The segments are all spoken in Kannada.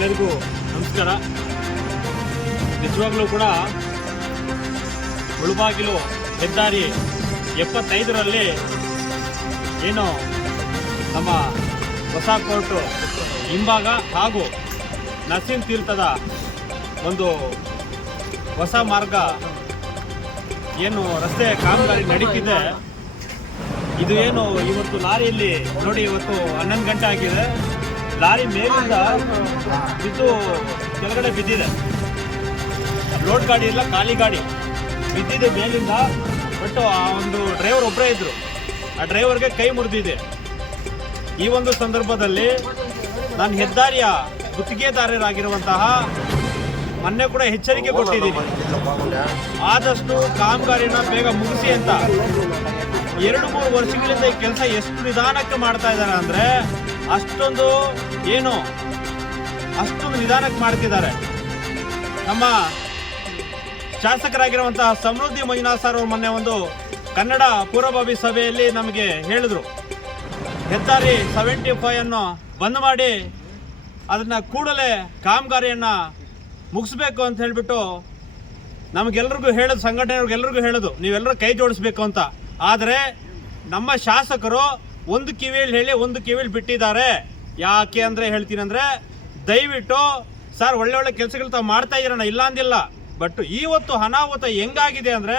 ಎಲ್ಲರಿಗೂ ನಮಸ್ಕಾರ. ನಿಜವಾಗ್ಲೂ ಕೂಡ ಮುಳುಬಾಗಿಲು ಹೆದ್ದಾರಿ 75ರಲ್ಲಿ ಏನು ನಮ್ಮ ಹೊಸ ಕೋರ್ಟು ಹಿಂಭಾಗ ಹಾಗೂ ನರಸಿಂಹ ತೀರ್ಥದ ಒಂದು ಹೊಸ ಮಾರ್ಗ ಏನು ರಸ್ತೆ ಕಾಮಗಾರಿ ನಡೀತಿದೆ. ಇದು ಏನು ಇವತ್ತು ಲಾರಿಯಲ್ಲಿ ನೋಡಿ, ಇವತ್ತು 11 ಗಂಟೆ ಆಗಿದೆ. ಲಾರಿ ಮೇಲಿಂದ ಬಿದ್ದು ಕೆಳಗಡೆ ಬಿದ್ದಿದೆ. ಲೋಡ್ ಗಾಡಿ ಇಲ್ಲ, ಖಾಲಿ ಗಾಡಿ ಬಿದ್ದಿದೆ ಮೇಲಿಂದ. ಬಟ್ ಆ ಒಂದು ಡ್ರೈವರ್ ಒಬ್ಬರೇ ಇದ್ರು, ಆ ಡ್ರೈವರ್ಗೆ ಕೈ ಮುರಿದಿದೆ. ಈ ಒಂದು ಸಂದರ್ಭದಲ್ಲಿ ನಾನು ಹೆದ್ದಾರಿಯ ಗುತ್ತಿಗೆದಾರರಾಗಿರುವಂತಹ ಮೊನ್ನೆ ಕೂಡ ಎಚ್ಚರಿಕೆ ಕೊಟ್ಟಿದ್ದೀನಿ, ಆದಷ್ಟು ಕಾಮಗಾರಿನ ಬೇಗ ಮುಗಿಸಿ ಅಂತ. 2-3 ವರ್ಷಗಳಿಂದ ಈ ಕೆಲಸ ಎಷ್ಟು ನಿಧಾನಕ್ಕೆ ಮಾಡ್ತಾ ಇದ್ದಾರೆ ಅಂದರೆ ಅಷ್ಟೊಂದು ನಿಧಾನಕ್ಕೆ ಮಾಡ್ತಿದ್ದಾರೆ. ನಮ್ಮ ಶಾಸಕರಾಗಿರುವಂತಹ ಸಮೃದ್ಧಿ ಮಂಜುನಾಥ್ ಸರ್ ಅವರು ಮೊನ್ನೆ ಒಂದು ಕನ್ನಡ ಪೂರ್ವಭಾವಿ ಸಭೆಯಲ್ಲಿ ನಮಗೆ ಹೇಳಿದ್ರು, ಹೆದ್ದಾರಿ 75 ಅನ್ನು ಬಂದ್ ಮಾಡಿ ಅದನ್ನ ಕೂಡಲೇ ಕಾಮಗಾರಿಯನ್ನು ಮುಗಿಸ್ಬೇಕು ಅಂತ ಹೇಳಿಬಿಟ್ಟು ನಮಗೆಲ್ಲರಿಗೂ ಹೇಳೋದು, ಸಂಘಟನೆಯವ್ರಿಗೆಲ್ಲರಿಗೂ ಹೇಳೋದು, ನೀವೆಲ್ಲರೂ ಕೈ ಜೋಡಿಸ್ಬೇಕು ಅಂತ. ಆದರೆ ನಮ್ಮ ಶಾಸಕರು ಒಂದು ಕಿವಿಯಲ್ಲಿ ಹೇಳಿ ಒಂದು ಕಿವಿಯಲ್ಲಿ ಬಿಟ್ಟಿದ್ದಾರೆ. ಯಾಕೆ ಅಂದರೆ ಹೇಳ್ತೀನಿ ಅಂದರೆ, ದಯವಿಟ್ಟು ಸರ್ ಒಳ್ಳೆ ಕೆಲಸಗಳು ತಾವು ಮಾಡ್ತಾ ಇದ್ದೀರಣ್ಣ, ಇಲ್ಲ ಅಂದಿಲ್ಲ. ಬಟ್ ಇವತ್ತು ಅನಾಹುತ ಹೆಂಗಾಗಿದೆ ಅಂದರೆ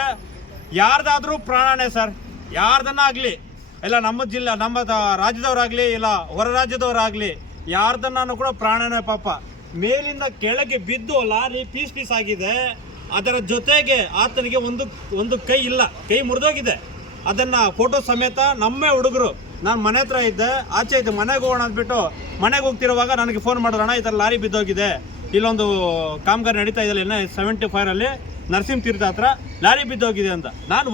ಯಾರ್ದಾದ್ರೂ ಪ್ರಾಣನೇ ಸರ್, ಯಾರ್ದನ್ನ ಆಗಲಿ, ಇಲ್ಲ ನಮ್ಮ ಜಿಲ್ಲೆ ನಮ್ಮ ರಾಜ್ಯದವರಾಗಲಿ ಇಲ್ಲ ಹೊರ ರಾಜ್ಯದವರಾಗಲಿ, ಯಾರ್ದನ್ನ ಕೂಡ ಪ್ರಾಣನೇ. ಪಾಪ ಮೇಲಿಂದ ಕೆಳಗೆ ಬಿದ್ದು ಲಾರಿ ಪೀಸ್ ಆಗಿದೆ. ಅದರ ಜೊತೆಗೆ ಆತನಿಗೆ ಒಂದು ಕೈ ಇಲ್ಲ, ಕೈ ಮುರಿದೋಗಿದೆ. ಅದನ್ನು ಫೋಟೋ ಸಮೇತ ನಮ್ಮ ಹುಡುಗರು, ನಾನು ಮನೆ ಹತ್ರ ಇದ್ದೆ, ಆಚೆ ಇದ್ದೆ, ಮನೆಗೆ ಹೋಗೋಣ ಅಂದ್ಬಿಟ್ಟು ಮನೆಗೆ ಹೋಗ್ತಿರುವಾಗ ನನಗೆ ಫೋನ್ ಮಾಡಿದ್ರಣ್ಣ, ಈ ಥರ ಲಾರಿ ಬಿದ್ದೋಗಿದೆ, ಇಲ್ಲೊಂದು ಕಾಮಗಾರಿ ನಡೀತಾ ಇದೆ, 75ರಲ್ಲಿ ನರಸಿಂಹ ತೀರ್ಥ ಹತ್ರ ಲಾರಿ ಬಿದ್ದೋಗಿದೆ ಅಂತ. ನಾನು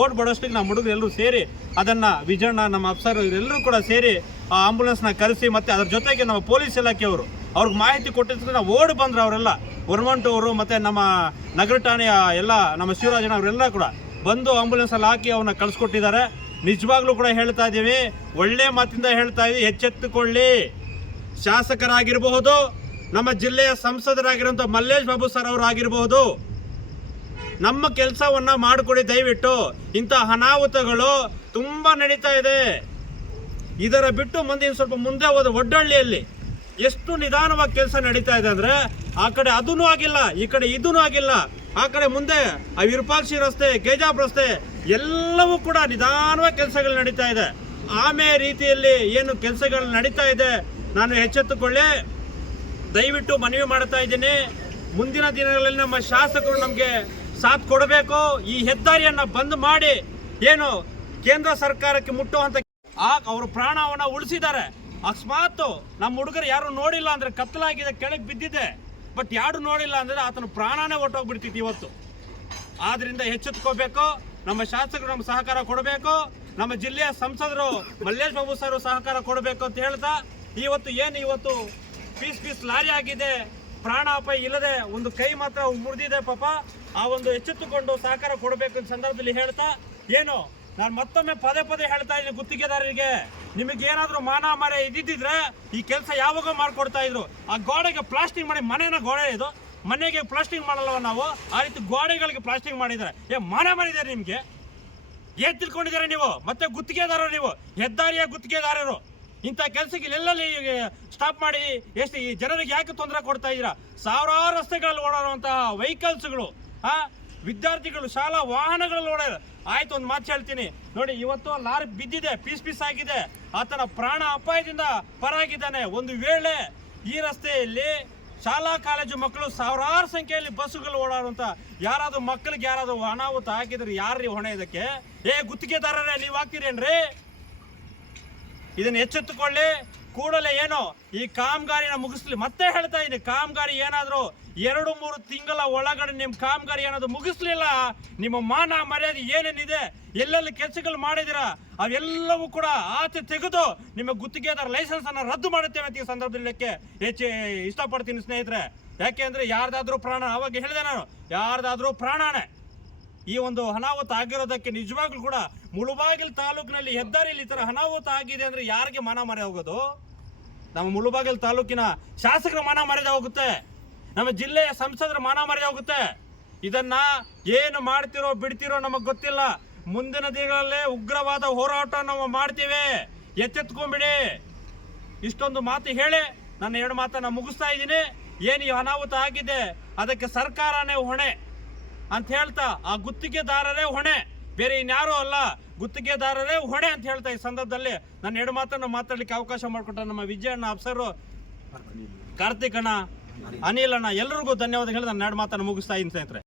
ಓಡ್ ಬಡೋಷ್ಟಿಗೆ ನಮ್ಮ ಹುಡುಗರು ಎಲ್ಲರೂ ಸೇರಿ ಅದನ್ನು, ವಿಜಯಣ್ಣ ನಮ್ಮ ಅಫ್ಸರ್ ಎಲ್ಲರೂ ಕೂಡ ಸೇರಿ ಆ ಆಂಬುಲೆನ್ಸ್ನ ಕರೆಸಿ, ಮತ್ತು ಅದ್ರ ಜೊತೆಗೆ ನಮ್ಮ ಪೊಲೀಸ್ ಇಲಾಖೆಯವರು ಅವ್ರಿಗೆ ಮಾಹಿತಿ ಕೊಟ್ಟಿದ್ರೆ ನಾವು ಓಡಿ ಬಂದ್ರು. ಅವರೆಲ್ಲ ಅವರು ಮತ್ತು ನಮ್ಮ ನಗರ ಠಾಣೆಯ ಎಲ್ಲ ನಮ್ಮ ಶಿವರಾಜನ ಅವರೆಲ್ಲ ಕೂಡ ಬಂದು ಆಂಬುಲೆನ್ಸಲ್ಲಿ ಹಾಕಿ ಅವನ್ನ ಕಳಿಸ್ಕೊಟ್ಟಿದ್ದಾರೆ. ನಿಜವಾಗ್ಲೂ ಕೂಡ ಹೇಳ್ತಾ ಇದ್ದೀವಿ, ಒಳ್ಳೆ ಮಾತಿಂದ ಹೇಳ್ತಾ ಇದ್ದೀವಿ, ಎಚ್ಚೆತ್ತುಕೊಳ್ಳಿ. ಶಾಸಕರಾಗಿರಬಹುದು, ನಮ್ಮ ಜಿಲ್ಲೆಯ ಸಂಸದರಾಗಿರುವಂಥ ಮಲ್ಲೇಶ್ ಬಾಬು ಸರ್ ಅವರು ಆಗಿರಬಹುದು, ನಮ್ಮ ಕೆಲಸವನ್ನ ಮಾಡಿಕೊಡಿ ದಯವಿಟ್ಟು. ಇಂಥ ಅನಾಹುತಗಳು ತುಂಬ ನಡೀತಾ ಇದೆ. ಇದರ ಬಿಟ್ಟು ಸ್ವಲ್ಪ ಮುಂದೆ ಹೋದ ಒಡ್ಡಳ್ಳಿಯಲ್ಲಿ ಎಷ್ಟು ನಿಧಾನವಾಗಿ ಕೆಲಸ ನಡೀತಾ ಇದೆ ಅಂದರೆ, ಆ ಕಡೆ ಅದೂ ಆಗಿಲ್ಲ, ಈ ಕಡೆ ಇದೂ ಆಗಿಲ್ಲ. ಆ ಕಡೆ ಮುಂದೆ ಆ ವಿರೂಪಾಕ್ಷಿ ರಸ್ತೆ, ಗೇಜಾಬ್ ರಸ್ತೆ ಎಲ್ಲವೂ ಕೂಡ ನಿಧಾನವಾಗಿ ಕೆಲಸಗಳು ನಡೀತಾ ಇದೆ. ಆಮೇಲೆ ರೀತಿಯಲ್ಲಿ ಏನು ಕೆಲಸಗಳು ನಡೀತಾ ಇದೆ, ನಾನು ಎಚ್ಚೆತ್ತುಕೊಳ್ಳಿ ದಯವಿಟ್ಟು ಮನವಿ ಮಾಡ್ತಾ ಇದ್ದೀನಿ. ಮುಂದಿನ ದಿನಗಳಲ್ಲಿ ನಮ್ಮ ಶಾಸಕರು ನಮಗೆ ಸಾಥ್ ಕೊಡಬೇಕು. ಈ ಹೆದ್ದಾರಿಯನ್ನು ಬಂದ್ ಮಾಡಿ ಏನು ಕೇಂದ್ರ ಸರ್ಕಾರಕ್ಕೆ ಮುಟ್ಟುವಂತ ಅವರು ಪ್ರಾಣವನ್ನು ಉಳಿಸಿದ್ದಾರೆ. ಅಕಸ್ಮಾತ್ ನಮ್ಮ ಹುಡುಗರು ಯಾರು ನೋಡಿಲ್ಲ ಅಂದ್ರೆ, ಕತ್ತಲಾಗಿದೆ, ಕೆಳಗೆ ಬಿದ್ದಿದೆ, ಬಟ್ ಯಾರು ನೋಡಿಲ್ಲ ಅಂದ್ರೆ ಆತನ ಪ್ರಾಣನೇ ಹೊಟ್ಟೋಗ್ಬಿಡ್ತಿತ್ತು ಇವತ್ತು. ಆದ್ರಿಂದ ಎಚ್ಚೆತ್ಕೋಬೇಕು. ನಮ್ಮ ಶಾಸಕರು ನಮ್ಮ ಸಹಕಾರ ಕೊಡಬೇಕು, ನಮ್ಮ ಜಿಲ್ಲೆಯ ಸಂಸದರು ಮಲ್ಲೇಶ್ ಬಾಬು ಸರ್ ಸಹಕಾರ ಕೊಡಬೇಕು ಅಂತ ಹೇಳ್ತಾ, ಇವತ್ತು ಪೀಸ್ ಲಾರಿ ಆಗಿದೆ, ಪ್ರಾಣ ಅಪಾಯ ಇಲ್ಲದೆ ಒಂದು ಕೈ ಮಾತ್ರ ಮುರಿದಿದೆ ಪಾಪ. ಆ ಒಂದು ಎಚ್ಚೆತ್ತುಕೊಂಡು ಸಹಕಾರ ಕೊಡಬೇಕು ಅಂತ ಸಂದರ್ಭದಲ್ಲಿ ಹೇಳ್ತಾ, ನಾನು ಮತ್ತೊಮ್ಮೆ ಪದೇ ಹೇಳ್ತಾ ಇದ್ದೀನಿ ಗುತ್ತಿಗೆದಾರರಿಗೆ, ನಿಮಗೆ ಏನಾದರೂ ಮಾನ ಮರ್ಯಾದೆ ಇದ್ದಿದ್ರೆ ಈ ಕೆಲಸ ಯಾವಾಗ ಮಾಡ್ಕೊಡ್ತಾ ಇದ್ರು. ಆ ಗೋಡೆಗೆ ಪ್ಲಾಸ್ಟಿಂಗ್ ಮಾಡಿ, ಗೋಡೆ ಇದು ಮನೆಗೆ ಪ್ಲಾಸ್ಟಿಂಗ್ ಮಾಡಲ್ವ ನಾವು, ಆ ರೀತಿ ಗೋಡೆಗಳಿಗೆ ಪ್ಲಾಸ್ಟಿಂಗ್ ಮಾಡಿದ್ದಾರೆ. ಮಾನ ಮರ್ಯಾದೆ ನಿಮಗೆ ಏನ್ ತಿಳ್ಕೊಂಡಿದ್ದಾರೆ ನೀವು? ಮತ್ತೆ ಗುತ್ತಿಗೆದಾರರು ನೀವು, ಹೆದ್ದಾರಿಯ ಗುತ್ತಿಗೆದಾರರು. ಇಂಥ ಕೆಲಸಕ್ಕೆ ಎಲ್ಲೆಲ್ಲಿ ಸ್ಟಾಪ್ ಮಾಡಿ ಎಷ್ಟು ಈ ಜನರಿಗೆ ಯಾಕೆ ತೊಂದರೆ ಕೊಡ್ತಾ ಇದ್ದೀರಾ? ಸಾವಿರಾರು ರಸ್ತೆಗಳಲ್ಲಿ ಓಡಾಡುವಂತಹ ವೆಹಿಕಲ್ಸ್ಗಳು, ವಿದ್ಯಾರ್ಥಿಗಳು ಶಾಲಾ ವಾಹನಗಳಲ್ಲಿ ಓಡಾಡ. ಆಯ್ತು, ಒಂದು ಮಾತು ಹೇಳ್ತೀನಿ ನೋಡಿ, ಇವತ್ತು ಲಾರಿ ಬಿದ್ದಿದೆ, ಪೀಸ್ ಆಗಿದೆ, ಆತನ ಪ್ರಾಣ ಅಪಾಯದಿಂದ ಪರಾಗಿದ್ದಾನೆ. ಒಂದು ವೇಳೆ ಈ ರಸ್ತೆಯಲ್ಲಿ ಶಾಲಾ ಕಾಲೇಜು ಮಕ್ಕಳು ಸಾವಿರಾರು ಸಂಖ್ಯೆಯಲ್ಲಿ ಬಸ್ಸುಗಳು ಓಡಾಡುವಂತ ಯಾರಾದ್ರೂ ಮಕ್ಕಳಿಗೆ ಯಾರಾದ್ರೂ ಅನಾಹುತ ಹಾಕಿದ್ರೆ ಯಾರ್ರೀ ಹೊಣೆ ಇದಕ್ಕೆ? ಗುತ್ತಿಗೆದಾರರೇ ನೀವು ಹಾಕ್ತೀರೇನ್ರಿ? ಇದನ್ನ ಎಚ್ಚೆತ್ತುಕೊಳ್ಳಿ ಕೂಡಲೇ. ಈ ಕಾಮಗಾರಿನ ಮುಗಿಸ್ಲಿ. ಮತ್ತೆ ಹೇಳ್ತಾ ಇದ್ದೀನಿ, ಕಾಮಗಾರಿ ಏನಾದ್ರು 2-3 ತಿಂಗಳ ಒಳಗಡೆ ನಿಮ್ಮ ಕಾಮಗಾರಿ ಏನಾದ್ರು ಮುಗಿಸ್ಲಿಲ್ಲ, ನಿಮ್ಮ ಮಾನ ಮರ್ಯಾದೆ ಏನೇನಿದೆ, ಎಲ್ಲೆಲ್ಲಿ ಕೆಲಸಗಳು ಮಾಡಿದಿರಾ ಅವೆಲ್ಲವೂ ಕೂಡ ಆಚೆ ತೆಗೆದು ನಿಮ್ಮ ಗುತ್ತಿಗೆದಾರ ಲೈಸೆನ್ಸ್ ಅನ್ನ ರದ್ದು ಮಾಡುತ್ತೇವೆ ಅಂತ ಈ ಸಂದರ್ಭದಲ್ಲಿ ಇಷ್ಟಪಡ್ತೀನಿ ಸ್ನೇಹಿತರೆ. ಯಾಕೆ ಅಂದ್ರೆ ಯಾರ್ದಾದ್ರೂ ಪ್ರಾಣ, ಅವಾಗ ಹೇಳಿದೆ ನಾನು, ಯಾರ್ದಾದ್ರೂ ಪ್ರಾಣನೇ. ಈ ಒಂದು ಅನಾಹುತ ಆಗಿರೋದಕ್ಕೆ ನಿಜವಾಗ್ಲೂ ಕೂಡ ಮುಳುಬಾಗಿಲು ತಾಲೂಕಿನಲ್ಲಿ ಹೆದ್ದಾರಿಯಲ್ಲಿ ಈ ತರ ಅನಾಹುತ ಆಗಿದೆ ಅಂದ್ರೆ ಯಾರಿಗೆ ಮನ ಮರೆ ಹೋಗೋದು? ನಮ್ಮ ಮುಳುಬಾಗಿಲು ತಾಲೂಕಿನ ಶಾಸಕರ ಮಾನ ಮರ್ಯಾದೆ ಹೋಗುತ್ತೆ, ನಮ್ಮ ಜಿಲ್ಲೆಯ ಸಂಸದರ ಮಾನ ಮರ್ಯಾದೆ ಹೋಗುತ್ತೆ. ಇದನ್ನ ಏನು ಮಾಡ್ತಿರೋ ಬಿಡ್ತಿರೋ ನಮಗ್ ಗೊತ್ತಿಲ್ಲ. ಮುಂದಿನ ದಿನಗಳಲ್ಲೇ ಉಗ್ರವಾದ ಹೋರಾಟ ನಾವು ಮಾಡ್ತೀವಿ, ಎಚ್ಚೆತ್ಕೊಂಡ್ಬಿಡಿ. ಇಷ್ಟೊಂದು ಮಾತು ಹೇಳಿ ನನ್ನ 2 ಮಾತನ್ನ ಮುಗಿಸ್ತಾ ಇದ್ದೀನಿ. ಏನು ಈ ಅನಾಹುತ ಆಗಿದೆ ಅದಕ್ಕೆ ಸರ್ಕಾರನೇ ಹೊಣೆ ಅಂತ ಹೇಳ್ತಾ, ಆ ಗುತ್ತಿಗೆದಾರರೇ ಹೊಣೆ, ಬೇರೆ ಇನ್ಯಾರೂ ಅಲ್ಲ, ಗುತ್ತಿಗೆದಾರರೇ ಹೊಣೆ ಅಂತ ಹೇಳ್ತಾ ಈ ಸಂದರ್ಭದಲ್ಲಿ ನನ್ನ 2 ಮಾತನ್ನು ಮಾತಾಡ್ಲಿಕ್ಕೆ ಅವಕಾಶ ಮಾಡಿಕೊಟ್ಟ ನಮ್ಮ ವಿಜಯಣ್ಣ ಅಫ್ಸರು, ಕಾರ್ತಿಕ್ ಅಣ್ಣ, ಅನಿಲ್ ಅಣ್ಣ, ಎಲ್ರಿಗೂ ಧನ್ಯವಾದ ಹೇಳಿ ನನ್ನ 2 ಮಾತನ್ನು ಮುಗಿಸ್ತಾ ಇದ್ದೀನಿ ಸ್ನೇಹಿತರೆ.